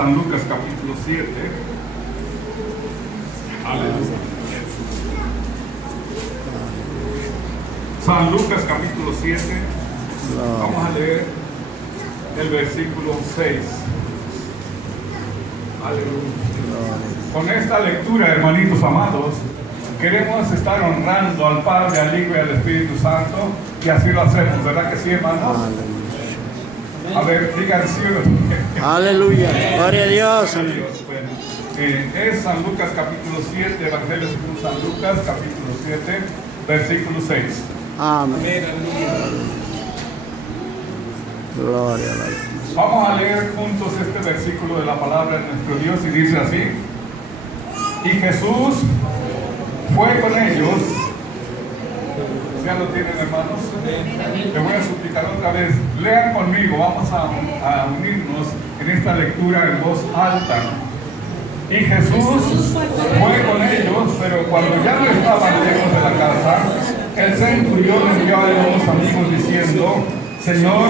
San Lucas capítulo 7. Aleluya. San Lucas capítulo 7. Vamos a leer el versículo 6. Aleluya. Con esta lectura, hermanitos amados, queremos estar honrando al Padre, al Hijo y al Espíritu Santo, y así lo hacemos, ¿verdad que sí, hermanos? A ver, digan sí o no. Aleluya, gloria a Dios. Bueno, es San Lucas capítulo 7, Evangelio según San Lucas capítulo 7, versículo 6. Amén. Gloria a Dios. Vamos a leer juntos este versículo de la palabra de nuestro Dios y dice así: y Jesús fue con ellos. ¿Ya lo tienen, hermanos? Le voy a suplicar otra vez, lean conmigo, vamos a unirnos en esta lectura en voz alta. Y Jesús fue con ellos, pero cuando ya no estaban lejos de la casa, el centurión envió a algunos amigos diciendo: Señor,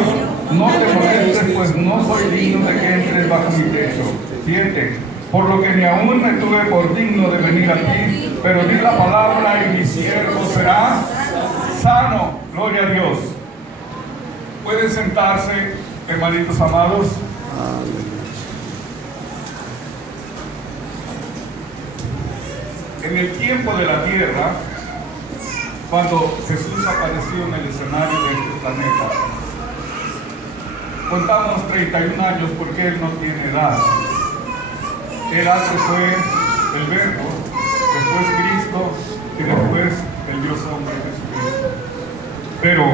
no te molestes, pues no soy digno de que entres bajo mi techo. 7. Por lo que ni aún me tuve por digno de venir aquí, pero di la palabra y mi siervo será sano. Gloria a Dios. Pueden sentarse, hermanitos amados. En el tiempo de la tierra, cuando Jesús apareció en el escenario de este planeta, contamos 31 años porque Él no tiene edad. Él antes fue el Verbo, después Cristo y después el Dios hombre Jesucristo. Pero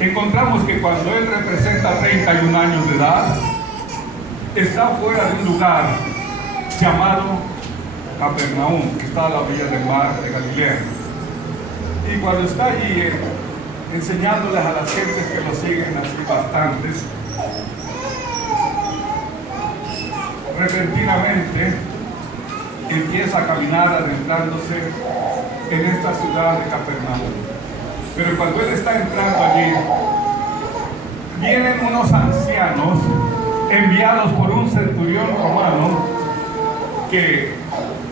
encontramos que cuando Él representa 31 años de edad, está fuera de un lugar llamado Capernaum, que está a la orilla del mar de Galilea. Y cuando está allí enseñándoles a las gentes que lo siguen, así bastantes, repentinamente empieza a caminar adentrándose en esta ciudad de Capernaum. Pero cuando Él está entrando allí, vienen unos ancianos enviados por un centurión romano que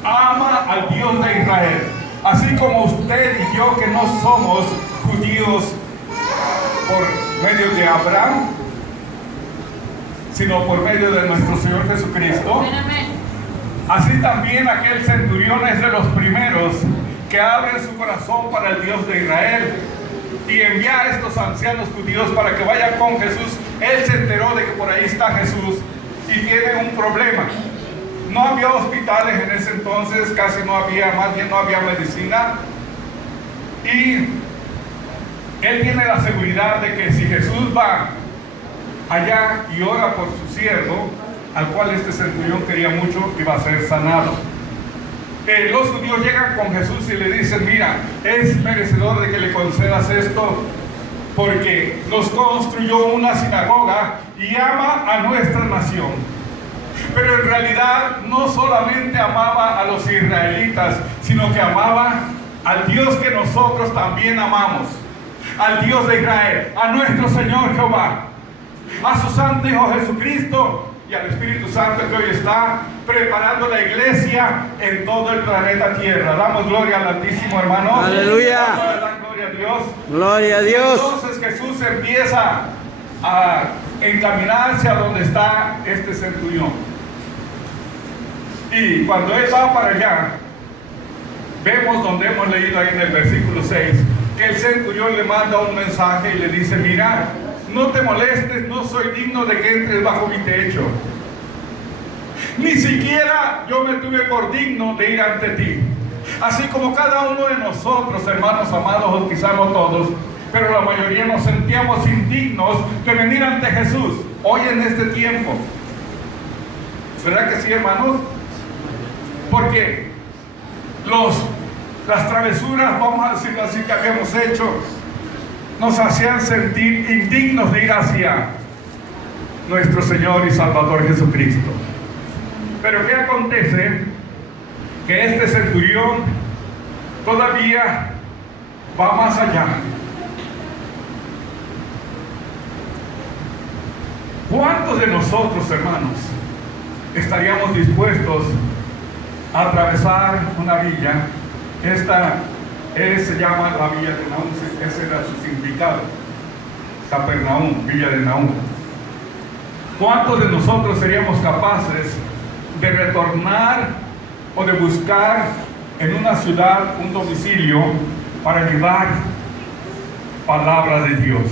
ama al Dios de Israel, así como usted y yo, que no somos judíos por medio de Abraham, sino por medio de nuestro Señor Jesucristo. Así también aquel centurión es de los primeros que abren su corazón para el Dios de Israel y envía a estos ancianos judíos para que vayan con Jesús. Él se enteró de que por ahí está Jesús y tiene un problema. No había hospitales en ese entonces, casi no había, más bien no había medicina. Y él tiene la seguridad de que si Jesús va allá y ora por su siervo, al cual este centurión quería mucho, iba a ser sanado. Los judíos llegan con Jesús y le dicen: mira, es merecedor de que le concedas esto, porque nos construyó una sinagoga y ama a nuestra nación. Pero en realidad no solamente amaba a los israelitas, sino que amaba al Dios que nosotros también amamos, al Dios de Israel, a nuestro Señor Jehová, a su Santo Hijo Jesucristo y al Espíritu Santo que hoy está preparando la iglesia en todo el planeta Tierra. Damos gloria al Altísimo, hermano. Aleluya. Gloria a Dios. Gloria a Dios. Entonces Jesús empieza a encaminarse a donde está este centurión. Y cuando Él va para allá, vemos donde hemos leído ahí en el versículo 6, que el centurión le manda un mensaje y le dice: mira, no te molestes, no soy digno de que entres bajo mi techo. Ni siquiera yo me tuve por digno de ir ante ti. Así como cada uno de nosotros, hermanos amados, o quizá no todos, pero la mayoría nos sentíamos indignos de venir ante Jesús hoy en este tiempo. ¿Verdad que sí, hermanos? Porque las travesuras, vamos a decirlo así, que habíamos hecho, nos hacían sentir indignos de ir hacia nuestro Señor y Salvador Jesucristo. Pero ¿qué acontece? Que este centurión todavía va más allá. ¿Cuántos de nosotros, hermanos, estaríamos dispuestos a atravesar una villa. Esta se llama la Villa de Nahum, ese era su significado. Capernaum, Villa de Nahum. ¿Cuántos de nosotros seríamos capaces de retornar o de buscar en una ciudad un domicilio para llevar palabra de Dios?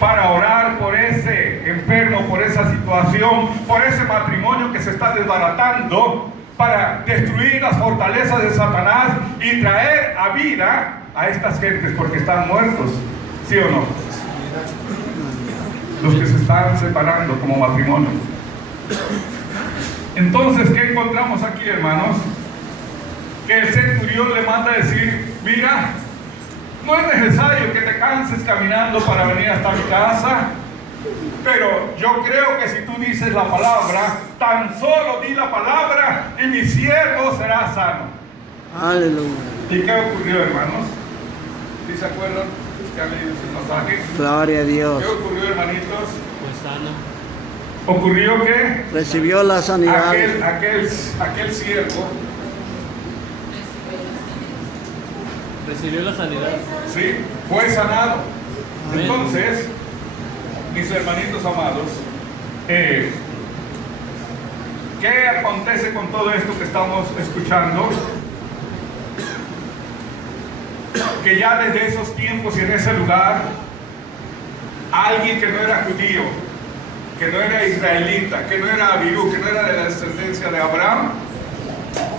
Para orar por ese enfermo, por esa situación, por ese matrimonio que se está desbaratando, para destruir las fortalezas de Satanás y traer a vida a estas gentes, porque están muertos, ¿sí o no? Los que se están separando como matrimonio. Entonces, ¿qué encontramos aquí, hermanos? Que el centurión le manda a decir: mira, no es necesario que te canses caminando para venir hasta mi casa, pero yo creo que si tú dices la palabra, tan solo di la palabra y mi siervo será sano. Aleluya. ¿Y qué ocurrió, hermanos? ¿Sí se acuerdan? ¿Ya leído ese pasaje? Gloria a Dios. ¿Qué ocurrió, hermanitos? Pues sano. Ocurrió que Recibió la sanidad. aquel siervo, Recibió la sanidad. sí, fue sanado. Amén. Entonces, mis hermanitos amados, ¿qué acontece con todo esto que estamos escuchando? Que ya desde esos tiempos y en ese lugar, alguien que no era judío, que no era israelita, que no era Abirú, que no era de la descendencia de Abraham,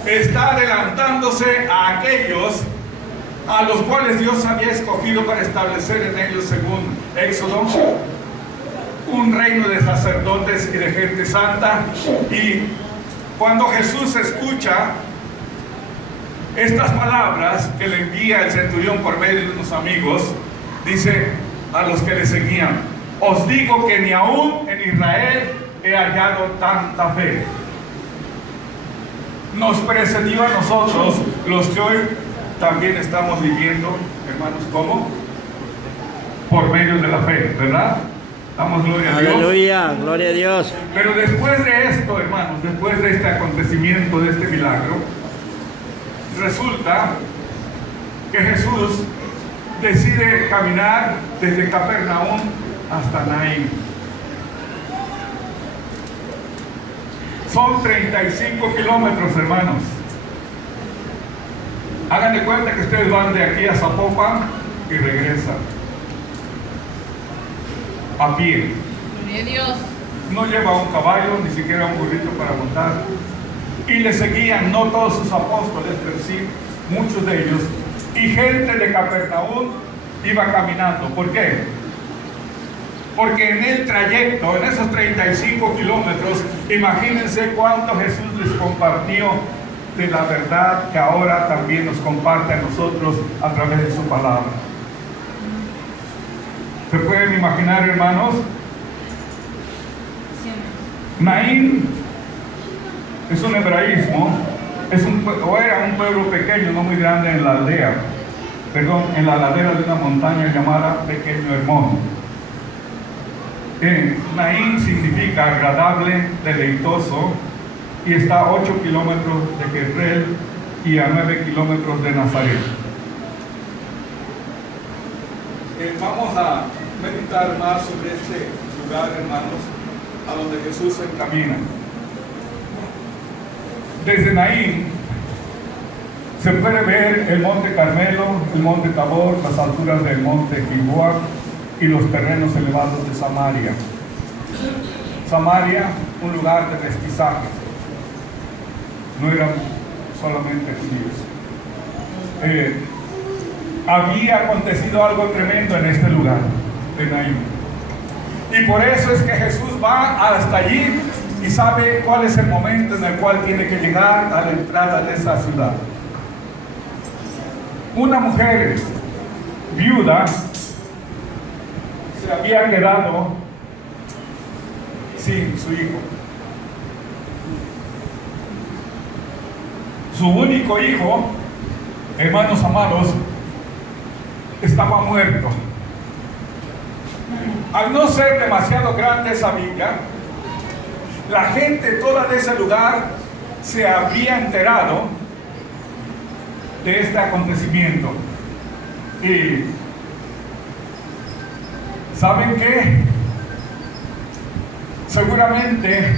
está adelantándose a aquellos a los cuales Dios había escogido para establecer en ellos, según Éxodo, un reino de sacerdotes y de gente santa. Y cuando Jesús escucha estas palabras que le envía el centurión por medio de unos amigos, dice a los que le seguían: os digo que ni aún en Israel he hallado tanta fe. Nos precedió a nosotros, los que hoy también estamos viviendo, hermanos, ¿cómo? Por medio de la fe, ¿verdad? Damos gloria a Dios. Aleluya, gloria a Dios. Pero después de esto, hermanos, después de este acontecimiento, de este milagro, resulta que Jesús decide caminar desde Capernaum hasta Naín. Son 35 kilómetros, hermanos. Hagan de cuenta que ustedes van de aquí a Zapopan y regresan a pie. Gloria a Dios. No lleva un caballo, ni siquiera un burrito para montar. Y le seguían, no todos sus apóstoles, pero sí muchos de ellos. Y gente de Capernaum iba caminando. ¿Por qué? Porque en el trayecto, en esos 35 kilómetros, imagínense cuánto Jesús les compartió de la verdad que ahora también nos comparte a nosotros a través de su palabra. ¿Se pueden imaginar, hermanos? Naín es un hebraísmo, era un pueblo pequeño, no muy grande en la aldea, en la ladera de una montaña llamada Pequeño Hermón. Naín significa agradable, deleitoso, y está a 8 kilómetros de Jezreel y a 9 kilómetros de Nazaret. Vamos a meditar más sobre este lugar, hermanos, a donde Jesús se encamina. Desde Naín se puede ver el monte Carmelo, el monte Tabor, las alturas del monte Gilboa y los terrenos elevados de Samaria. Samaria, un lugar de mestizaje. No eran solamente judíos. Había acontecido algo tremendo en este lugar de Naín. Y por eso es que Jesús va hasta allí y sabe cuál es el momento en el cual tiene que llegar a la entrada de esa ciudad. Una mujer viuda se había quedado sin su hijo. Su único hijo, hermanos amados, estaba muerto. Al no ser demasiado grande esa villa, La gente toda de ese lugar se había enterado de este acontecimiento. Y ¿saben qué? Seguramente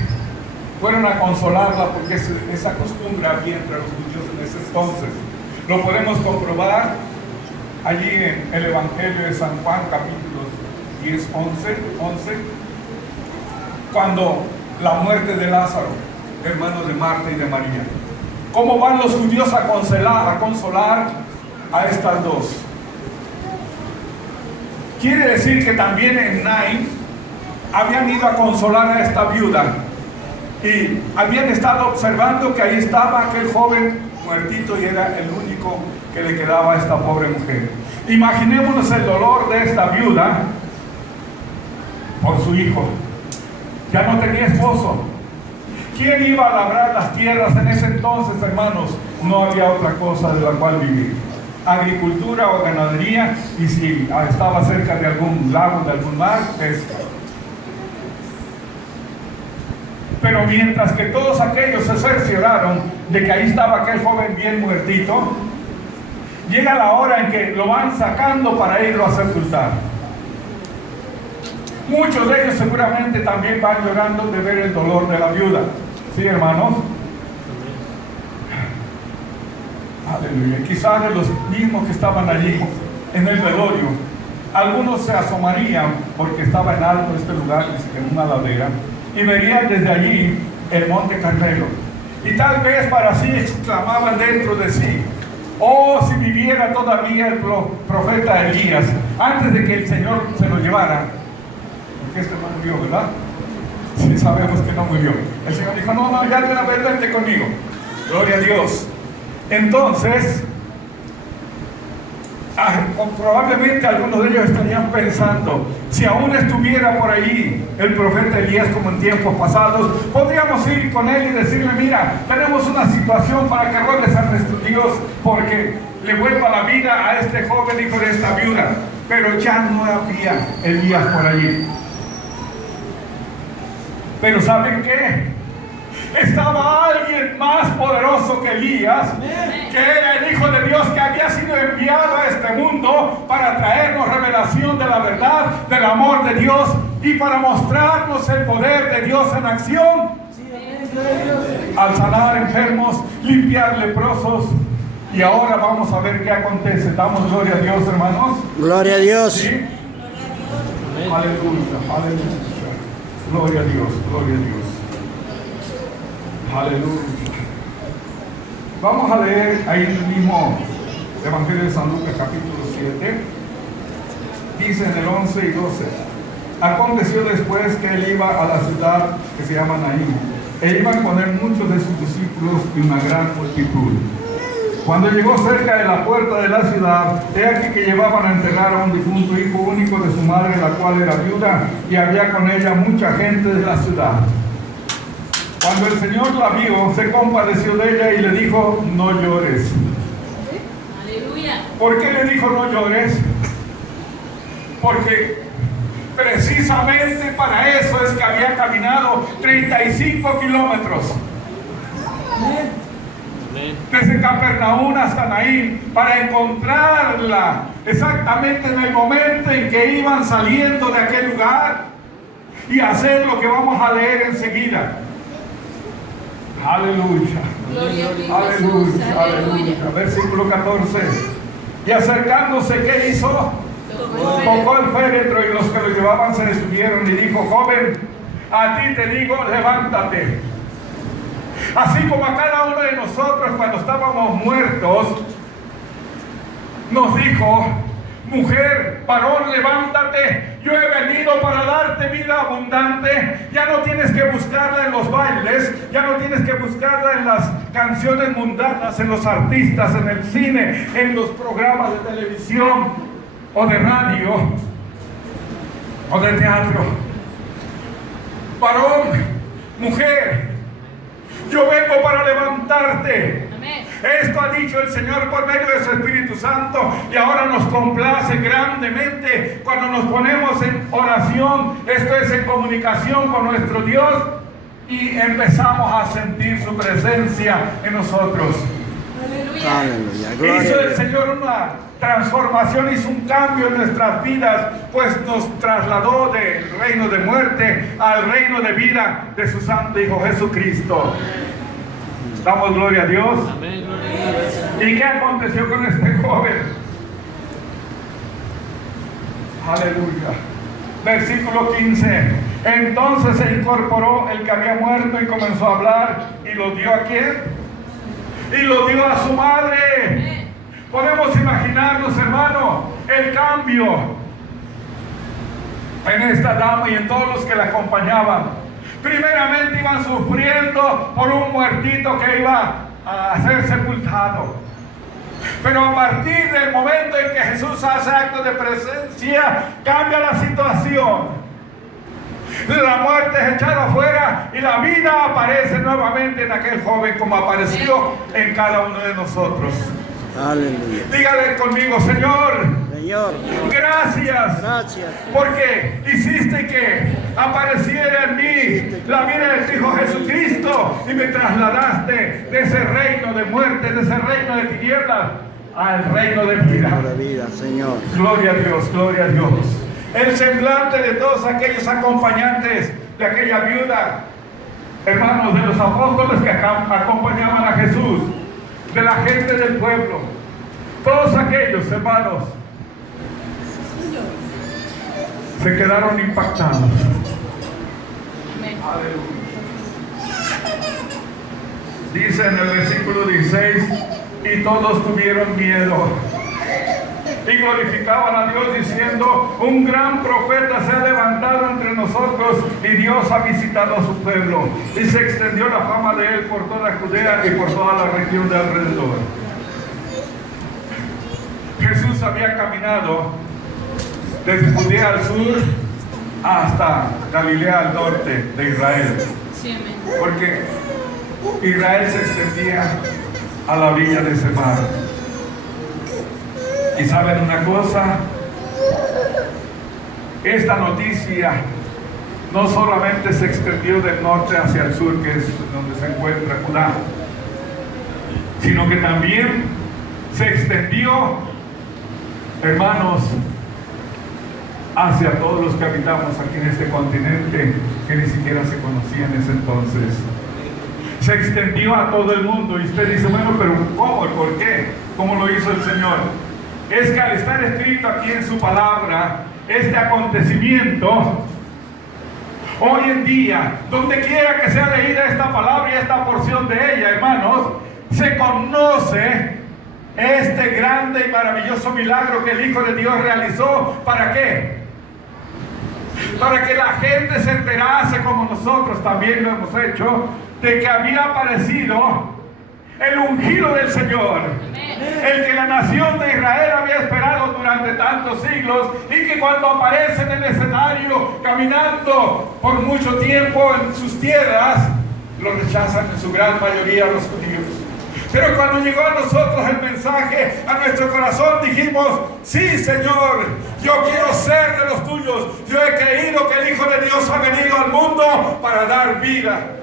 fueron a consolarla, porque esa costumbre había entre los judíos en ese entonces. Lo podemos comprobar allí en el Evangelio de San Juan, capítulos 10, 11, cuando la muerte de Lázaro, hermano de Marta y de María. ¿Cómo van los judíos a consolar a estas dos? Quiere decir que también en Naín habían ido a consolar a esta viuda y habían estado observando que ahí estaba aquel joven muertito y era el único que le quedaba a esta pobre mujer. Imaginémonos el dolor de esta viuda por su hijo. Ya no tenía esposo. ¿Quién iba a labrar las tierras en ese entonces, hermanos? No había otra cosa de la cual vivir. Agricultura o ganadería, y si estaba cerca de algún lago, de algún mar, pesca. Pero mientras que todos aquellos se cercioraron de que ahí estaba aquel joven bien muertito, llega la hora en que lo van sacando para irlo a sepultar. Muchos de ellos seguramente también van llorando de ver el dolor de la viuda. ¿Sí, hermanos? Aleluya. Quizás de los mismos que estaban allí en el velorio, algunos se asomarían, porque estaba en alto este lugar, en una ladera, y verían desde allí el monte Carmelo. Y tal vez para sí exclamaban dentro de sí: oh, si viviera todavía el profeta Elías antes de que el Señor se lo llevara. Porque este no murió, ¿verdad? Sí, sabemos que no murió. El Señor dijo: no, ya de una vez vente conmigo. Gloria a Dios. Entonces, probablemente algunos de ellos estarían pensando: si aún estuviera por allí el profeta Elías como en tiempos pasados, podríamos ir con él y decirle: mira, tenemos una situación para que ruegues a nuestro Dios porque le vuelva la vida a este joven hijo de esta viuda. Pero ya no había Elías por allí. Pero ¿saben qué? Estaba alguien más poderoso que Elías, que era el Hijo de Dios, que había sido enviado a este mundo para traernos revelación de la verdad, del amor de Dios, y para mostrarnos el poder de Dios en acción, al sanar enfermos, limpiar leprosos. Y ahora vamos a ver qué acontece. Damos gloria a Dios, hermanos. Gloria a Dios. ¿Sí? Aleluya, aleluya. Gloria a Dios, gloria a Dios. Aleluya. Vamos a leer ahí en el mismo Evangelio de San Lucas, capítulo 7. Dice en el 11 y 12: aconteció después que él iba a la ciudad que se llama Naín, e iban con él muchos de sus discípulos y una gran multitud. Cuando llegó cerca de la puerta de la ciudad, he aquí que llevaban a enterrar a un difunto hijo único de su madre, la cual era viuda, y había con ella mucha gente de la ciudad. Cuando el Señor la vio, se compadeció de ella y le dijo: no llores. Aleluya. ¿Por qué le dijo no llores? Porque precisamente para eso es que había caminado 35 kilómetros. Desde Capernaum hasta Naín, para encontrarla exactamente en el momento en que iban saliendo de aquel lugar y hacer lo que vamos a leer enseguida. Aleluya. Gloria a ti, Jesús. Aleluya, aleluya. Versículo 14. Y acercándose, ¿qué hizo? Tocó el féretro, y los que lo llevaban se detuvieron y dijo: joven, a ti te digo, levántate. Así como a cada uno de nosotros cuando estábamos muertos nos dijo: mujer, varón, levántate, yo he venido para darte vida abundante. Ya no tienes que buscarla en los bailes, ya no tienes que buscarla en las canciones mundanas, en los artistas, en el cine, en los programas de televisión o de radio o de teatro. Varón, mujer, yo vengo para levantarte. Amén. Esto ha dicho el Señor por medio de su Espíritu Santo, y ahora nos complace grandemente cuando nos ponemos en oración, esto es, en comunicación con nuestro Dios, y empezamos a sentir su presencia en nosotros. Aleluya. Aleluya. Gloria Hizo a el Dios. Señor una transformación, hizo un cambio en nuestras vidas, pues nos trasladó del reino de muerte al reino de vida de su santo Hijo Jesucristo. Damos gloria a Dios. Amén, gloria a Dios. ¿Y qué aconteció con este joven? Aleluya. Versículo 15. Entonces se incorporó el que había muerto y comenzó a hablar. ¿Y lo dio a quién? Y lo dio a su madre. Podemos imaginarnos, hermano, el cambio en esta dama y en todos los que la acompañaban. Primeramente iban sufriendo por un muertito que iba a ser sepultado. Pero a partir del momento en que Jesús hace acto de presencia, cambia la situación. La muerte es echada afuera y la vida aparece nuevamente en aquel joven, como apareció en cada uno de nosotros. Aleluya. Dígale conmigo: Señor, Señor, gracias, gracias. porque hiciste que apareciera en mí la vida de tu Hijo Jesucristo y me trasladaste de ese reino de muerte, de ese reino de tinieblas, al reino de vida. Reino de vida, Señor. Gloria a Dios, gloria a Dios. El semblante de todos aquellos acompañantes de aquella viuda, hermanos, de los apóstoles que acompañaban a Jesús, de la gente del pueblo, todos aquellos hermanos se quedaron impactados. Amén. Aleluya. Dice en el versículo 16: y todos tuvieron miedo y glorificaban a Dios diciendo: un gran profeta se ha levantado entre nosotros y Dios ha visitado a su pueblo. Y se extendió la fama de él por toda Judea y por toda la región de alrededor. Jesús había caminado desde Judea al sur hasta Galilea al norte de Israel, Sí, amén. porque Israel se extendía a la orilla de ese mar. Y saben una cosa, esta noticia no solamente se extendió del norte hacia el sur, que es donde se encuentra Judá, sino que también se extendió, hermanos, hacia todos los que habitamos aquí en este continente, que ni siquiera se conocían en ese entonces. Se extendió a todo el mundo. Y usted dice: bueno, pero ¿cómo? ¿Por qué? ¿Cómo lo hizo el Señor? Es que al estar escrito aquí en su palabra, este acontecimiento, hoy en día, donde quiera que sea leída esta palabra y esta porción de ella, hermanos, se conoce este grande y maravilloso milagro que el Hijo de Dios realizó. ¿Para qué? Para que la gente se enterase, como nosotros también lo hemos hecho, de que había aparecido el ungido del Señor, el que la nación de Israel había esperado durante tantos siglos, y que cuando aparece en el escenario caminando por mucho tiempo en sus tierras, lo rechazan en su gran mayoría los judíos. Pero cuando llegó a nosotros el mensaje, a nuestro corazón, dijimos: sí, Señor, yo quiero ser de los tuyos. Yo he creído que el Hijo de Dios ha venido al mundo para dar vida.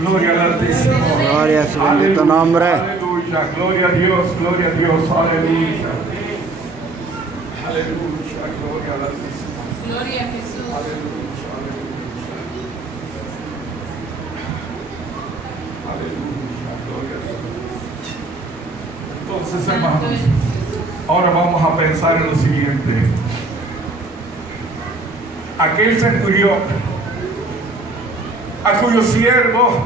Gloria al Altísimo. Gloria a su bendito nombre. Aleluya, gloria a Dios, aleluya. Aleluya, gloria al Altísimo. Gloria a Jesús. Aleluya, aleluya, gloria a Dios. Entonces, hermanos, ahora vamos a pensar en lo siguiente. Aquel centurión, a cuyo siervo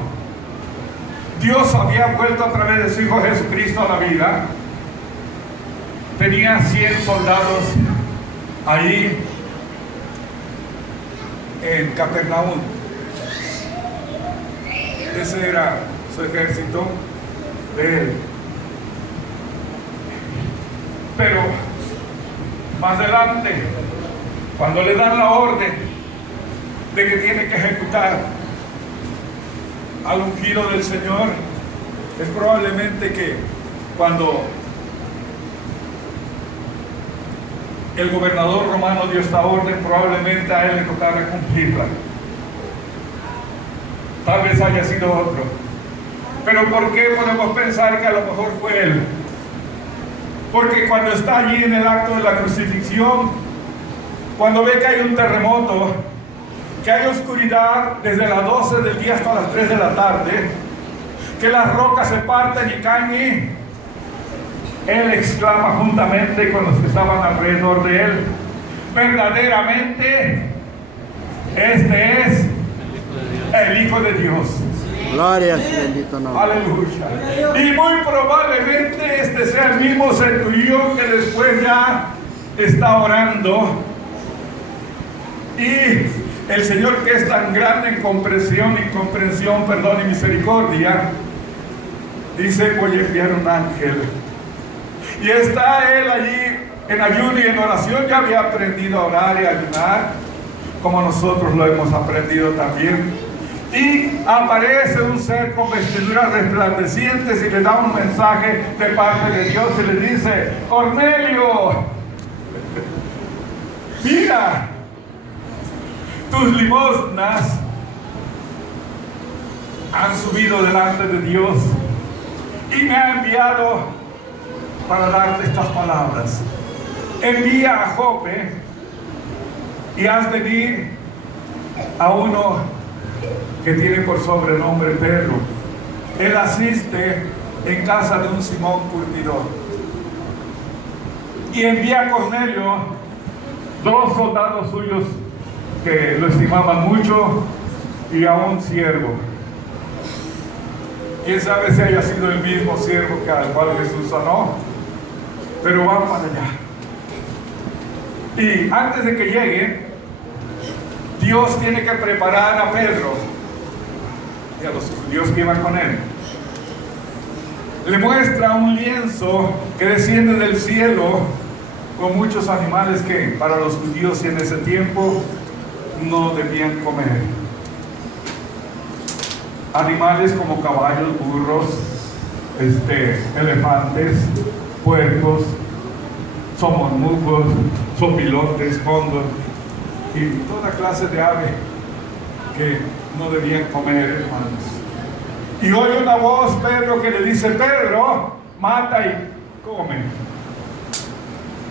Dios había vuelto a través de su Hijo Jesucristo a la vida, tenía 100 soldados ahí en Capernaum. Ese era su ejército de él. Pero más adelante, cuando le dan la orden de que tiene que ejecutar al ungido del Señor, es probablemente que cuando el gobernador romano dio esta orden, probablemente a él le tocara cumplirla. Tal vez haya sido otro. Pero ¿por qué podemos pensar que a lo mejor fue él? Porque cuando está allí en el acto de la crucifixión, cuando ve que hay un terremoto, que hay oscuridad desde las 12 del día hasta las 3 de la tarde, que las rocas se parten y caen, él exclama juntamente con los que estaban alrededor de él: verdaderamente este es el Hijo de Dios. Gloria a su bendito nombre. Aleluya. Y muy probablemente este sea el mismo centurión que después ya está orando. Y el Señor, que es tan grande en comprensión y misericordia, dice: voy a enviar un ángel. Y está él allí en ayuno y en oración. Ya había aprendido a orar y a ayunar, como nosotros lo hemos aprendido también. Y aparece un ser con vestiduras resplandecientes y le da un mensaje de parte de Dios y le dice: Cornelio, mira, tus limosnas han subido delante de Dios y me ha enviado para darte estas palabras. Envía a Jope y haz venir a uno que tiene por sobrenombre Pedro. Él asiste en casa de un Simón curtidor. Y envía a Cornelio 2 soldados suyos que lo estimaban mucho y a un siervo. Quién sabe si haya sido el mismo siervo que al cual Jesús sanó, pero vamos para allá. Y antes de que llegue, Dios tiene que preparar a Pedro y a los judíos que iban con él. Le muestra un lienzo que desciende del cielo con muchos animales que para los judíos en ese tiempo no debían comer. Animales como caballos, burros, elefantes, puercos, somormucos, sopilotes, cóndor y toda clase de ave que no debían comer, hermanos. Y oye una voz, Pedro, que le dice: Pedro, mata y come.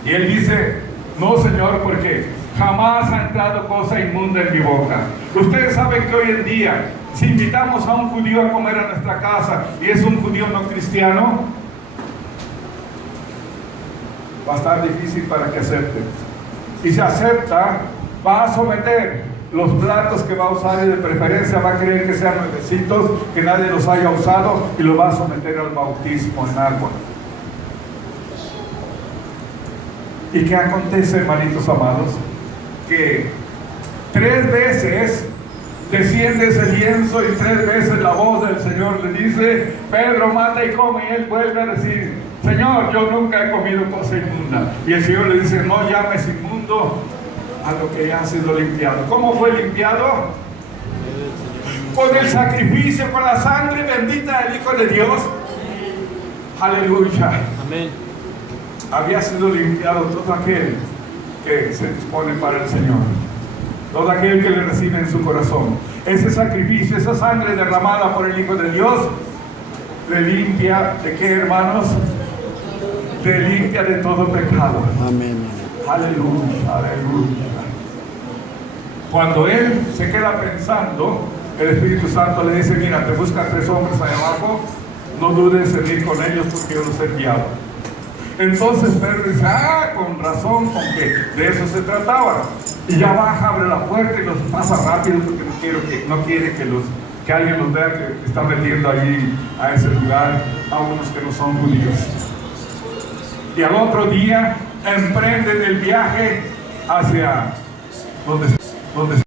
Y él dice: no, Señor, porque jamás ha entrado cosa inmunda en mi boca. Ustedes saben que hoy en día, si invitamos a un judío a comer a nuestra casa y es un judío no cristiano, va a estar difícil para que acepte. Y si acepta, va a someter los platos que va a usar y de preferencia va a querer que sean nuevecitos, que nadie los haya usado, y lo va a someter al bautismo en agua. ¿Y qué acontece, hermanitos amados? Que 3 veces desciende ese lienzo y 3 veces la voz del Señor le dice: Pedro, mata y come. Y él vuelve a decir: Señor, yo nunca he comido cosa inmunda. Y el Señor le dice: no llames inmundo a lo que ya ha sido limpiado. ¿Cómo fue limpiado? Con el sacrificio, con la sangre bendita del Hijo de Dios. Aleluya. Amén. Había sido limpiado todo aquel que se dispone para el Señor, todo aquel que le recibe en su corazón. Ese sacrificio, esa sangre derramada por el Hijo de Dios, le limpia ¿de qué, hermanos? Le limpia de todo pecado. Amén. Aleluya, aleluya. Cuando él se queda pensando, el Espíritu Santo le dice: mira, te buscan 3 hombres allá abajo, no dudes en ir con ellos porque yo los he enviado. Entonces Pedro dice: con razón, con que de eso se trataba. Y ya baja, abre la puerta y los pasa rápido porque no quiere que alguien los vea que está metiendo allí a ese lugar a unos que no son judíos. Y al otro día emprenden el viaje hacia donde